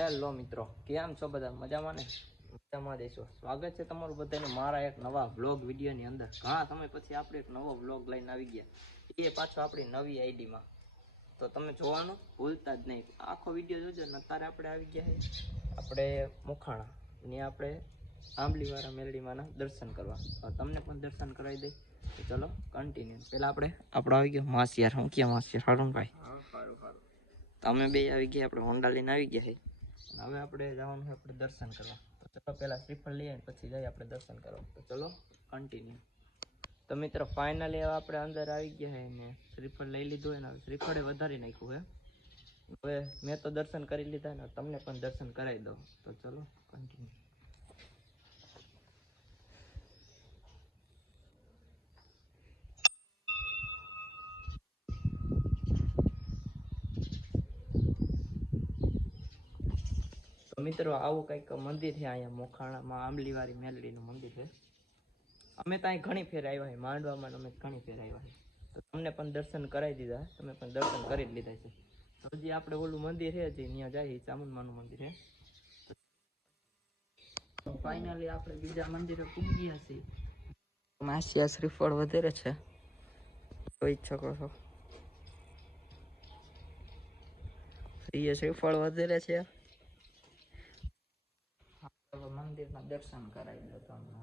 Hello મિત્રો, કેમ છો બધા? મજામાં ને? મજામાં દેશો. સ્વાગત છે તમારું બધાનું મારા એક નવા વ્લોગ વિડીયોની અંદર. ઘણા સમય પછી આપણે એક નવો વ્લોગ લઈને આવી ગયા, એ પાછો આપણી નવી આઈડીમાં. તો તમે જોવાનું ભૂલતા જ નહીં, આખો વિડીયો જોજો ને. અત્યારે આપણે આવી ગયા છે આપણે મોખાણા ને, આપણે આંબલીવાળા મેલડીમાંના દર્શન કરવા. તો તમને પણ દર્શન કરાવી દઈ. તો ચલો કન્ટિન્યુ. પહેલાં આપણો આવી ગયો માસિયાર. હું ક્યાં માસિયાર? સારું ભાઈ, તમે બે આવી ગયા, આપણે હોન્ડા લઈને આવી ગયા છે. હવે આપણે જવાનું છે આપણે દર્શન કરવા. તો ચલો પહેલાં શ્રીફળ લઈએ પછી જઈએ આપણે દર્શન કરવા. તો ચલો કન્ટિન્યુ. તો મિત્રો ફાઇનલી હવે આપણે અંદર આવી ગયા છે ને શ્રીફળ લઈ લીધું હોય ને. શ્રીફળે વધારી નાખ્યું છે. હવે મેં તો દર્શન કરી લીધા ને, તમને પણ દર્શન કરાવી દઉં. તો ચલો કન્ટિન્યુ. મિત્રો આવું કંઈક મંદિર છે અહીંયા મોખાણામાં, આંબલીવાળી મેલડીનું મંદિર છે. અમે ત્યાં ઘણી ફેર આવ્યા છે, માંડવામાં અમે ઘણી ફેર આવ્યા છે. તો તમને પણ દર્શન કરાવી દીધા, તમે પણ દર્શન કરી જ લીધા છે. તો હજી આપણે ઓલું મંદિર છે હજી ત્યાં જાય, ચામુંડમાનું મંદિર છે. ફાઇનલી આપણે બીજા મંદિરે પૂગી ગયા છીએ. માસિયા શ્રીફળ વધારે છે, જોઈ શકો છો. શ્રીફળ વધારે છે. મંદિરના દર્શન કરાવી દો તમને.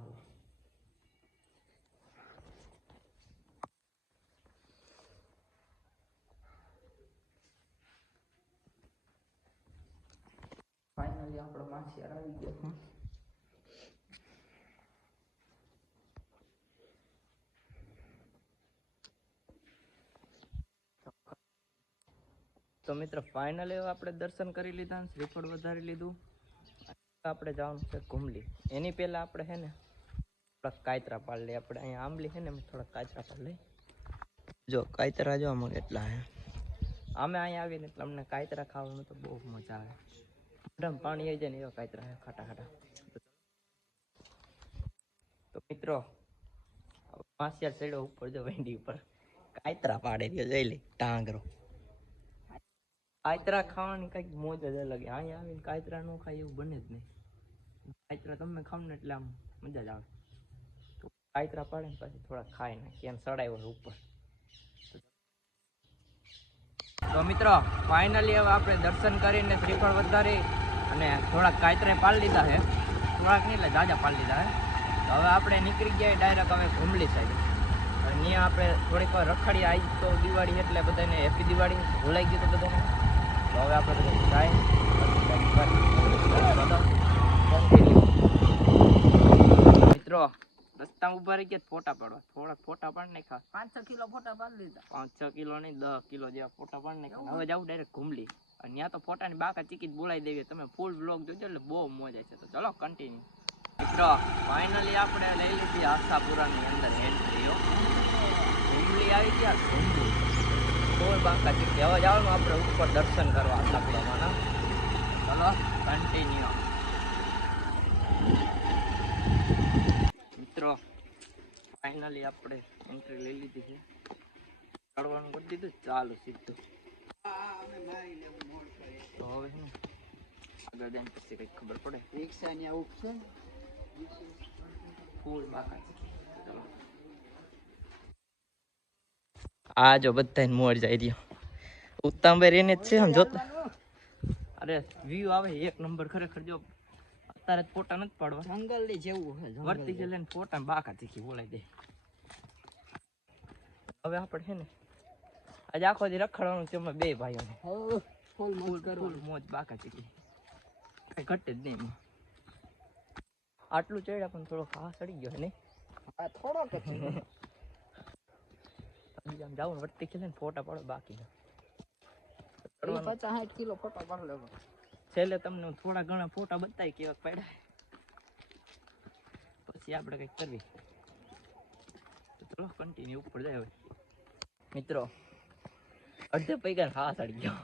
ફાઇનલી આપણો માસિયાર આવી ગયો. તો મિત્રો ફાઇનલી આપણે દર્શન કરી લીધા, શ્રીફળ વધારી લીધું. આપણે જવાનું છે ઘુમલી. એની પહેલા આપણે છે ને થોડાક કાયતરા પાડ લઈએ. આપણે અહીંયા આંબલી છે ને થોડાક કાયતરા પાડ લઈએ. જો કાયતરા જોવા મળે એટલા હે. અમે અહીંયા આવીને એટલે અમને કાયતરા ખાવાનું તો બહુ મજા આવે. મોઢામાં પાણી આવી જાય ને એવા કાયતરા હે, ખાટા ખાટા. તો મિત્રો માસિયાર ચડ્યો ઉપર, જો વેંડી ઉપર કાયતરા પાડે રહ્યો, જઈ લે ટાંગરો. કાયતરા ખાવાની કઈક મોજ જ અલગ. અહીંયા આવીને કાયતરા ન ખાય એવું બને જ નહીં. કાયતરા તમે ખાવ ને એટલે આમ મજા જ આવે. તો કાયતરા પાડે ને પછી થોડા ખાય ને કેમ ચડાવ્યો ઉપર. તો મિત્રો ફાઇનલી હવે આપણે દર્શન કરીને શ્રીફળ વધારી અને થોડાક કાયતરા પાડી લીધા છે. થોડાક નહીં એટલે જાજા પાડી લીધા છે. હવે આપણે નીકળી ગયા ડાયરેક્ટ હવે ઘુમલી સાઈડ. ત્યાં આપણે થોડીક વાર રખડી આવી. તો દિવાળી એટલે બધાને હેપી દિવાળી ભૂલાઈ ગયું તો બધાને. તો હવે આપણે બધા જાય મિત્રો રસ્તા ઉભા રહી ગયા ફોટા પાડવા. થોડાક ફોટા પાડી નાખ્યા. 5-6 કિલો ફોટા પાડી લીધા. 5-6 કિલો નહીં, 10 કિલો જેવા ફોટા પાડી નાખ્યા. હવે જાવ ડાયરેક્ટ ઘુમલી. અને ત્યાં તો ફોટાની બાકા ચીકી બોલાવી દેવી. તમે ફૂલ બ્લોગ જોજો એટલે બહુ મજા છે. તો ચલો કન્ટિન્યુ. મિત્રો ફાઇનલી આપણે લઈ લીધી આશાપુરાની અંદર એન્ટ્રીઓ. ઘુમલી આવી ગયા. ઘુમલી ફૂલ બાકા ચીકી. હવે જવાનું આપણે ઉપર દર્શન કરવા આશાપુરામાં. ચલો કન્ટિન્યુ. મિત્રો ફાઇનલી આપણે એન્ટ્રી લઈ લીધી છે. ચડવાનું કરી દીધું, ચાલો સીધું. તો હવે છે ને આગળ જઈને પછી કંઈક ખબર પડે. રિક્ષા ને આવું છે ફૂલ બાકા. ચલો આ જો બધા મોડ જાય રહ્યો. ઉત્તમભાઈ એને જ છે આમ જોતા. અરે વ્યૂ આવે એક નંબર ખરેખર. જો અત્યારે ફોટા નથી પાડવા, જંગલ ની જેવું છે. વર્તી છે લઈને ફોટા બાકા ચીકી બોલાઈ દે. હવે આપણે છે ને આજે આખો દી રખડવાનું છે અમે બે ભાઈઓને. ફૂલ મોજ બાકા ચીકી, કઈ ઘટે જ નહીં. આટલું ચડ્યા પણ થોડો ખાસ ચડી ગયો નહીં. થોડોક આમ જાવ વર્તી છે ને ફોટા પાડો બાકી. 50-60 કિલો ફોટા પાડ લેવો. છેલ્લે તમને થોડા ઘણા ફોટા બતાવી કેવા પડ્યા, પછી આપણે કંઈક કરવી. તો ચલો કન્ટિન્યુ ઉપર જાય. હવે મિત્રો અડધે પૈગા હા ચડી ગયો.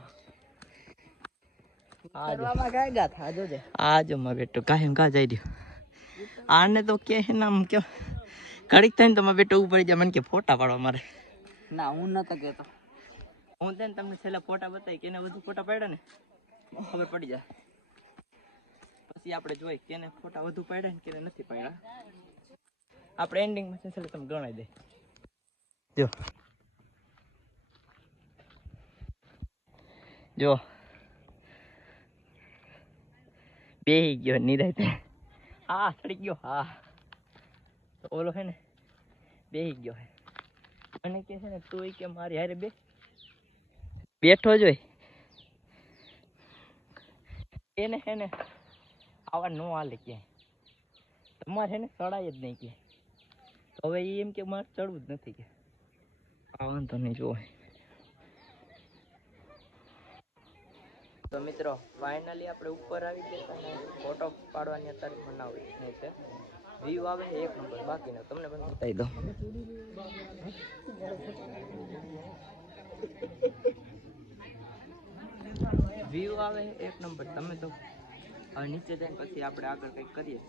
આજો માં બેટો કાયમ કા જાય રહ્યો. આને તો કે નામ કે ઘડીક થાય ને તો માં બેટો ઉપર જાય. મને કે ફોટા પાડવા મારે. ના હું નતો કેતો. હું તેને તમને છેલ્લા ફોટા બતાવી કે એને બધું ફોટા પાડ્યા ને ખબર પડી જાય. પછી આપણે જોઈ કેને ફોટા વધુ પાડ્યા ને કેને નથી પાડ્યા. આપણે એન્ડિંગમાં છે એટલે તમે ગણાઈ દે. જો જો બેહી ગયો નિરાતે. હા ચડી ગયો. હા તો ઓલો છે ને બેહી ગયો હે. મને કે છે ને તું કે મારી હારે બેઠો જોઈ એને હે ને આવા નો હાલે ક્યાંય. તમારે છે ને ચડાય જ નહીં કે. હવે એમ કે મારે ચડવું જ નથી કે. આ વાંધો નહીં જોવે. તો મિત્રો ફાઇનલી આપણે ઉપર આવી ગયા અને ફોટો પાડવાની અત્યારે મનાવી નહીં છે. વ્યૂ આવે એક નંબર. બાકીનો તમને પણ બતાવી દઉં. વ્યૂ આવે એક નંબર. તમે તો હવે નીચે જઈને પછી આપણે આગળ કંઈક કરીએ.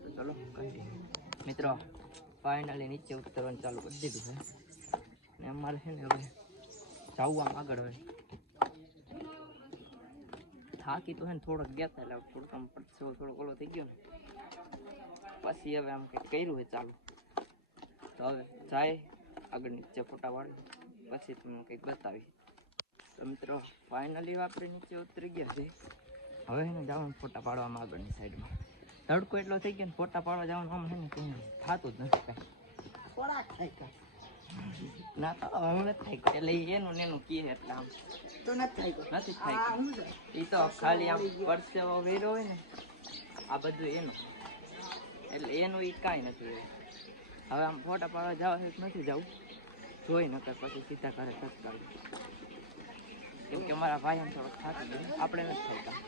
તો ચલો મિત્રો ફાઇનલી નીચે ઉતરવાનું ચાલુ કરી દીધું છે ને અમારે છે ને હવે જવું આમ આગળ હોય. થાકી તો હે ને થોડોક ગયા હતા એટલે થોડુંક આમ પડશે થોડોક ઓલો થઈ ગયો ને પછી હવે આમ કંઈક કર્યું હોય ચાલુ. તો હવે જાય આગળ નીચે ફોટા પાડી પછી તમને કંઈક બતાવી. તો મિત્રો ફાઇનલી આપણે નીચે ઉતરી ગયા છે. હવે એને જવાનું ફોટા પાડવામાં આગળની સાઈડમાં. તડકો એટલો થઈ ગયો ને ફોટા પાડવા જવાનું આમ છે ને કંઈ થતું જ નથી કાંઈ. થોડાક થાય ના તો હવે નથી થાય એટલે એનું ને એનું કહે એટલે આમ તો નથી થાય. એ તો ખાલી આમ પરસેવો વેરો હોય ને આ બધું એનું એટલે એનું એ કાંઈ નથી. હવે આમ ફોટા પાડવા જવા નથી જવું જોઈ નકર પછી સીધા ઘરે સચકાવી. કેમ કે અમારા ભાઈ આમ થોડોક થાકી ગયો આપણે નથી થતા.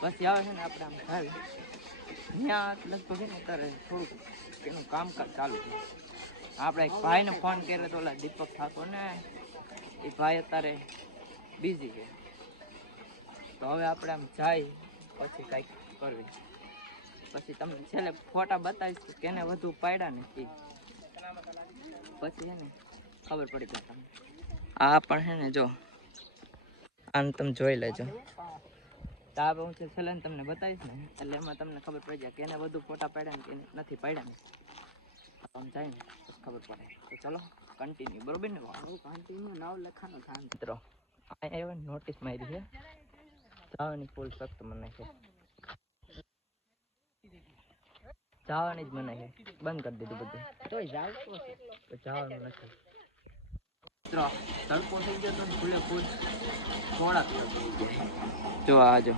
પછી આવે છે ને આપણે આમ થાય ત્યાં લગભગ ને ત્યારે થોડુંક એનું કામકાજ ચાલુ છે. આપણે એક ભાઈને ફોન કર્યો તો ઓલા દીપક ઠાકોર ને એ ભાઈ અત્યારે બિઝી છે. તો હવે આપણે આમ જાય પછી કાંઈક કરવી. પછી તમને છેલ્લે ફોટા બતાવીશ કેને વધુ પાડ્યા ને એ પછી છે ને ખબર પડી જાય તમને. આ પણ છે ને જો આને તમે જોઈ લેજો. તો આ હું છેલ્લે તમને બતાવીશ ને એટલે એમાં તમને ખબર પડી જાય કેને વધુ ફોટા પાડ્યા ને કેને નથી પાડ્યા ને. આમ જાય ને તો ખબર પડે. તો ચલો કન્ટિન્યુ. બરોબર ને કન્ટિન્યુ નાવ લખાનો થાય મિત્રો. અહીંયા એવા નોટિસ મારી છે જવાની ફૂલ સખ્ત મને છે. જવાની જ મને છે. બંધ કરી દીધું બધું. તોય જવાનું નથી મિત્રો. તડકો થઈ ગયો તો ફૂલે ફૂલ થોડાક જો આજો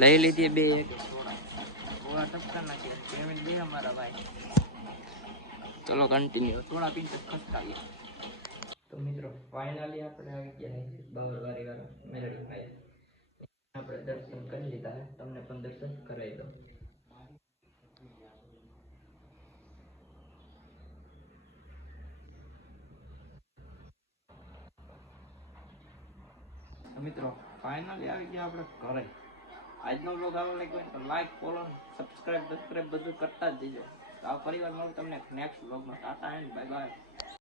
લઈ લીધી બે થોડા ટપકા નાખ્યા પેમેન્ટ દે અમારા ભાઈ. ચલો કન્ટિન્યુ. થોડા પિંચ ખસકાવીએ. તો મિત્રો ફાઇનલી આપણે આવી ગયા બાવરવારી વાળા મેલડી ભાઈ. આપણે દર્શન કરી લીધા. તમને પણ દર્શન કરાવી દો. મિત્રો ફાઇનલી આવી ગયા આપણે ઘરે. આજનો બ્લોગ આવો લાગ્યો તો લાઈક ફોલો સબસ્ક્રાઇબ બધું કરતા જ દેજો. આ પરિવાર મળું તમને નેક્સ્ટ બ્લોગમાં. Tata and bye bye.